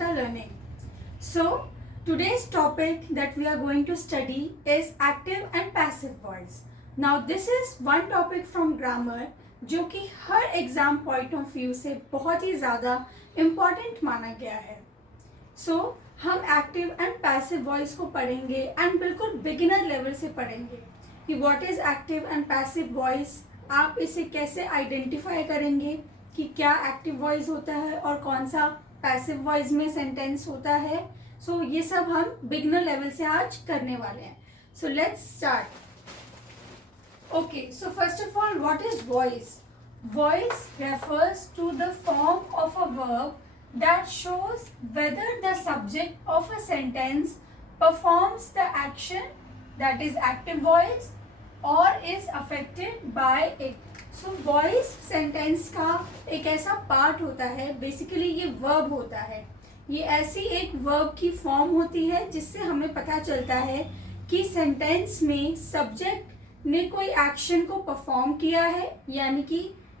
Akshita Learning. So, today's topic that we are going to study is active and passive voice. Now, this is one topic from grammar जो कि हर exam point of view से बहुत ही ज़्यादा important माना गया है. सो हम active and passive voice को पढ़ेंगे एंड बिल्कुल बिगिनर लेवल से पढ़ेंगे कि what is active and passive voice, आप इसे कैसे आइडेंटिफाई करेंगे कि क्या एक्टिव वॉइस होता है और कौन सा पैसिव वॉइस में सेंटेंस होता है. सो ये सब हम बिगिनर लेवल से आज करने वाले हैं. So let's start. Okay, so first of all, what is voice? Voice refers to the form of a verb that shows whether the subject of a sentence performs the action, that is active voice, or is affected by it. So voice sentence का एक ऐसा part होता है, basically ये verb होता है. ये ऐसी एक verb की फॉर्म होती है जिससे हमें पता चलता है कि सेंटेंस में सब्जेक्ट ने कोई एक्शन को परफॉर्म किया है, यानी कि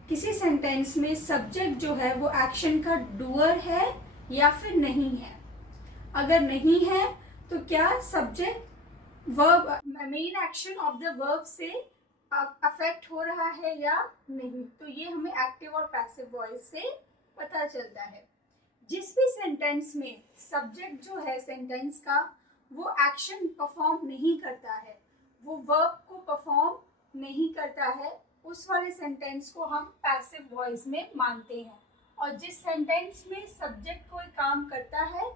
किसी सेंटेंस में सब्जेक्ट जो है वो एक्शन का डूअर है या फिर नहीं है. अगर नहीं है तो क्या subject verb main action of the verb से अफेक्ट हो रहा है या नहीं. तो ये हमें एक्टिव और पैसिव वॉइस से पता चलता है. जिस भी सेंटेंस में सब्जेक्ट जो है सेंटेंस का वो एक्शन परफॉर्म नहीं करता है, वो वर्ब को परफॉर्म नहीं करता है, उस वाले सेंटेंस को हम पैसिव वॉइस में मानते हैं. और जिस सेंटेंस में सब्जेक्ट कोई काम करता है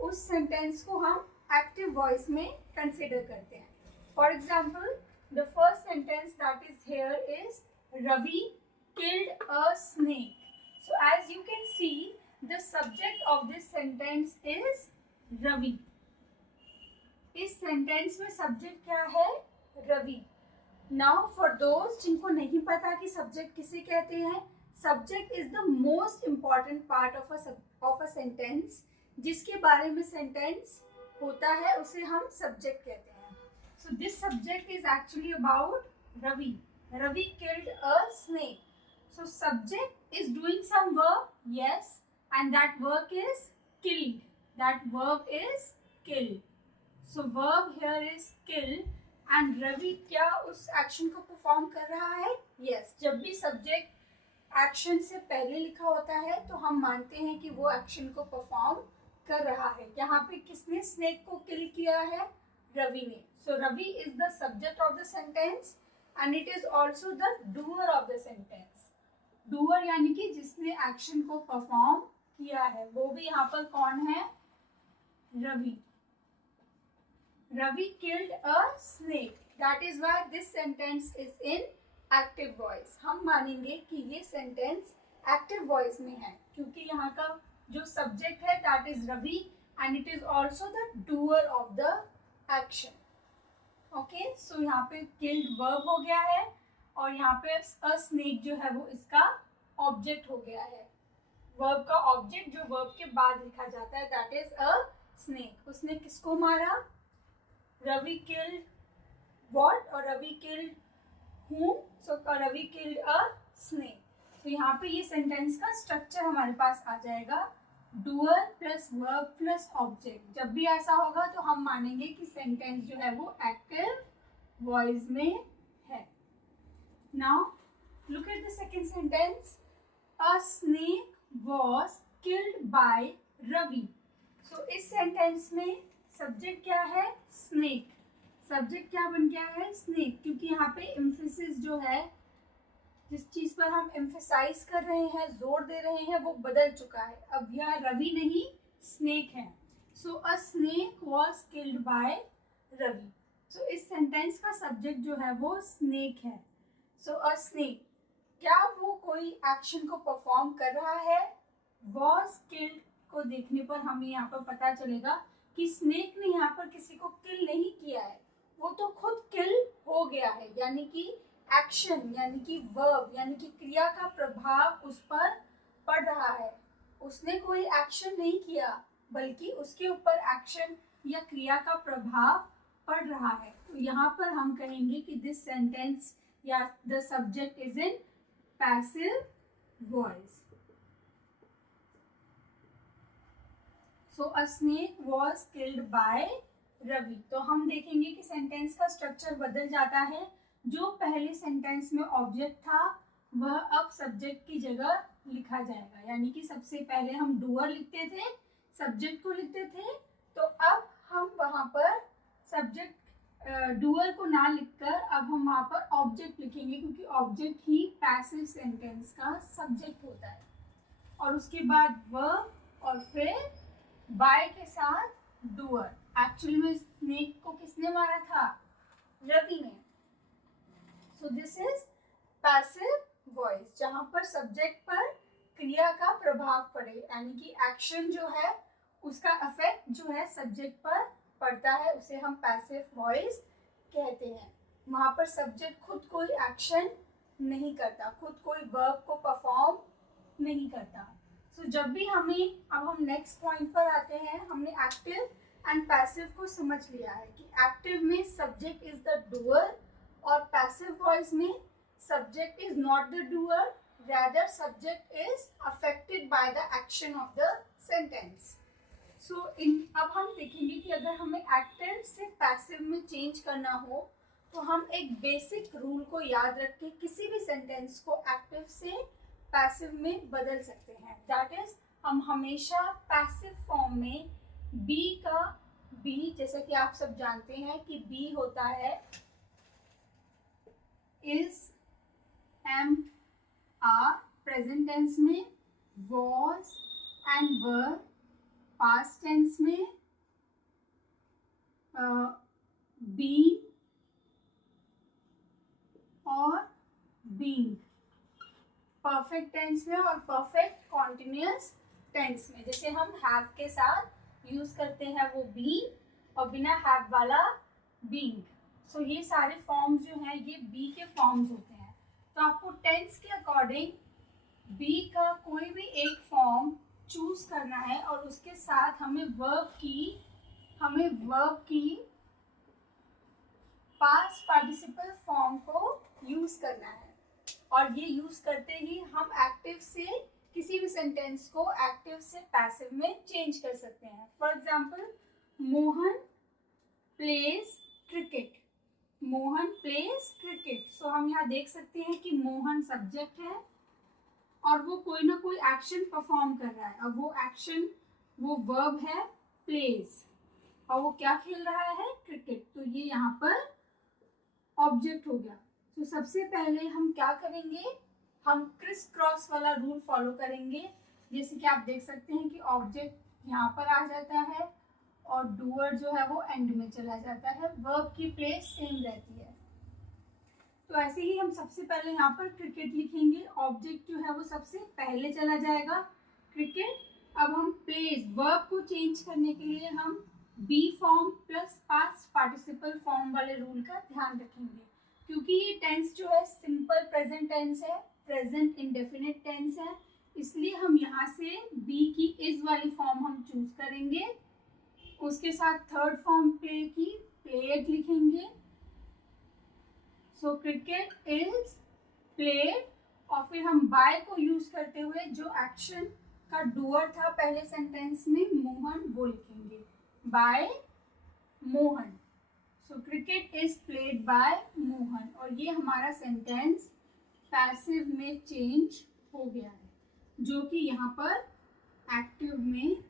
उस सेंटेंस को हम एक्टिव वॉइस में कंसिडर करते हैं. For example, the first sentence that is here is Ravi killed a snake. So as you can see the subject of this sentence is Ravi. इस सेंटेंस में सब्जेक्ट क्या है? रवि. नाउ फॉर दोज जिनको नहीं पता कि सब्जेक्ट किसे कहते हैं, subject is the most important part of a sentence. जिसके बारे में सेंटेंस होता है उसे हम सब्जेक्ट कहते हैं. So this subject is actually about Ravi. Ravi killed a snake. So subject is doing some work, yes, and that work is killed. That work is killed. So verb here is kill and Ravi क्या उस action को perform कर रहा है? Yes. जब भी subject action से पहले लिखा होता है तो हम मानते हैं कि वो एक्शन को परफॉर्म कर रहा है. यहाँ पे किसने स्नेक को किल किया है? रवि ने. So Ravi is the subject of the sentence and it is also the doer of the sentence. doer यानी कि जिसने एक्शन को परफॉर्म किया है, वो भी यहाँ पर कौन है? Ravi. Ravi killed a snake. That is why this sentence is in active voice. हम मानेंगे कि ये sentence active voice में है क्योंकि यहाँ का जो subject है that is Ravi and it is also the doer of the action. Okay, so यहाँ पे killed verb हो गया है और यहाँ पे a snake जो है वो इसका object हो गया है. verb का object जो verb के बाद लिखा जाता है that is a snake. उसने किसको मारा? Ravi killed what? और Ravi killed whom? So Ravi killed a snake. तो यहाँ पे ये सेंटेंस का स्ट्रक्चर हमारे पास आ जाएगा doer plus verb plus object. जब भी ऐसा होगा तो हम मानेंगे कि सेंटेंस जो है वो एक्टिव वॉइस में है. Now look at the second sentence. A snake was killed by Ravi. So इस सेंटेंस में सब्जेक्ट क्या है? स्नेक. सब्जेक्ट क्या बन गया है? स्नेक. क्योंकि यहाँ पे एम्फेसिस जो है, जिस चीज पर हम एम्फेसाइज कर रहे हैं, जोर दे रहे हैं, वो बदल चुका है. अब यह रवि नहीं स्नेक है. So a snake was killed by Ravi. So इस सेंटेंस का सब्जेक्ट जो है वो स्नेक है. सो अ स्नेक क्या वो कोई एक्शन को परफॉर्म कर रहा है? वॉज किल्ड को देखने पर हमें यहाँ पर पता चलेगा कि स्नेक ने यहाँ पर किसी को किल नहीं किया है, वो तो खुद किल हो गया है. यानी कि एक्शन यानी कि वर्ब यानी कि क्रिया का प्रभाव उस पर पड़ रहा है. उसने कोई एक्शन नहीं किया बल्कि उसके ऊपर एक्शन या क्रिया का प्रभाव पड़ रहा है. तो यहाँ पर हम कहेंगे कि दिस सेंटेंस या the subject is in passive voice. So a snake was killed by Ravi. तो हम देखेंगे कि सेंटेंस का स्ट्रक्चर बदल जाता है। जो पहले सेंटेंस में ऑब्जेक्ट था वह अब सब्जेक्ट की जगह लिखा जाएगा, यानी कि सबसे पहले हम डूअर लिखते थे, सब्जेक्ट को लिखते थे, तो अब हम वहाँ पर सब्जेक्ट डूअर को ना लिखकर अब हम वहाँ पर ऑब्जेक्ट लिखेंगे, क्योंकि ऑब्जेक्ट ही पैसिव सेंटेंस का सब्जेक्ट होता है। और उसके बाद वर्ब और फिर बाय के साथ डूअर। एक्चुअली में स्नेक को किसने मारा था? रवि ने। So this is passive voice, जहां पर सब्जेक्ट पर क्रिया का प्रभाव पड़े, यानी कि एक्शन जो है उसका इफेक्ट जो है सब्जेक्ट पर पड़ता है, उसे हम पैसिव वॉइस कहते हैं। वहां पर सब्जेक्ट खुद कोई एक्शन नहीं करता, खुद कोई वर्ब को परफॉर्म नहीं करता। सो जब भी हमें, अब हम नेक्स्ट पॉइंट पर आते हैं, हमने एक्टिव एंड पैसिव को समझ लिया है कि एक्टिव में सब्जेक्ट इज द डूअर और पैसिव वॉइस में subject is not the doer, rather subject is affected by the action of the sentence. So अब हम देखेंगे कि अगर हमें एक्टिव से पैसिव में चेंज करना हो तो हम एक बेसिक रूल को याद रख के किसी भी सेंटेंस को एक्टिव से पैसिव में बदल सकते हैं। दैट इज, हम हमेशा पैसिव फॉर्म में बी, जैसे कि आप सब जानते हैं कि बी होता है is, am, are present tense में, was and were past tense में, बीन और बीइंग परफेक्ट टेंस में और परफेक्ट कॉन्टिन्यूअस टेंस में। जैसे हम हैव के साथ यूज करते हैं वो बीन और बिना हैव वाला बीइंग। सो ये सारे फॉर्म्स जो हैं ये बी के फॉर्म्स होते हैं। तो आपको टेंस के अकॉर्डिंग बी का कोई भी एक फॉर्म चूज करना है और उसके साथ हमें वर्ब की पास्ट पार्टिसिपल फॉर्म को यूज करना है। और ये यूज करते ही हम एक्टिव से किसी भी सेंटेंस को एक्टिव से पैसिव में चेंज कर सकते हैं। For example, Mohan plays cricket. Mohan plays cricket. So हम यहाँ देख सकते हैं कि मोहन सब्जेक्ट है और वो कोई ना कोई एक्शन परफॉर्म कर रहा है। अब वो एक्शन, वो वर्ब है प्लेज और वो क्या खेल रहा है? क्रिकेट। तो ये यहाँ पर ऑब्जेक्ट हो गया। तो सबसे पहले हम क्या करेंगे? हम क्रिस क्रॉस वाला रूल फॉलो करेंगे। जैसे कि आप देख सकते हैं कि ऑब्जेक्ट यहाँ पर आ जाता है और डूअर जो है वो एंड में चला जाता है, वर्ब की प्लेस सेम रहती है। तो ऐसे ही हम सबसे पहले यहाँ पर क्रिकेट लिखेंगे, ऑब्जेक्ट जो है वो सबसे पहले चला जाएगा क्रिकेट। अब हम प्लेस, वर्ब को चेंज करने के लिए हम be form plus past participle form वाले रूल का ध्यान रखेंगे, क्योंकि ये टेंस जो है सिंपल प्रेजेंट टेंस है, प्रेजेंट इंडेफिनिट टेंस है, इसलिए हम यहाँ से बी की इज वाली फॉर्म हम चूज करेंगे। उसके साथ थर्ड फॉर्म प्ले की प्लेड लिखेंगे। सो क्रिकेट इज प्लेड और फिर हम बाय को यूज करते हुए जो एक्शन का डूअर था पहले सेंटेंस में मोहन, वो लिखेंगे by Mohan. So cricket is played by Mohan और ये हमारा सेंटेंस पैसिव में चेंज हो गया है, जो कि यहाँ पर एक्टिव में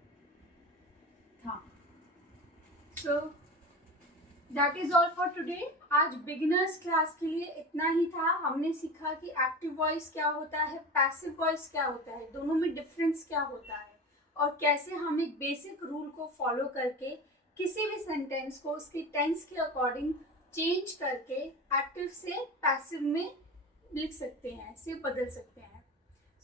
था। So that is all for today. आज बिगिनर्स क्लास के लिए इतना ही था। हमने सीखा कि एक्टिव वॉइस क्या होता है, पैसिव वॉइस क्या होता है, दोनों में डिफरेंस क्या होता है और कैसे हम एक बेसिक रूल को फॉलो करके किसी भी सेंटेंस को उसकी टेंस के अकॉर्डिंग चेंज करके एक्टिव से पैसिव में लिख सकते हैं, से बदल सकते हैं।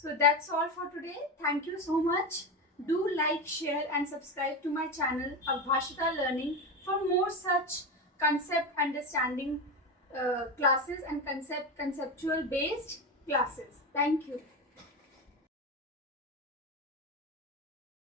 So that's all for today. Thank you so much. Do like, share and subscribe to my channel Abhashita Learning for more such concept understanding classes and conceptual based classes. Thank you.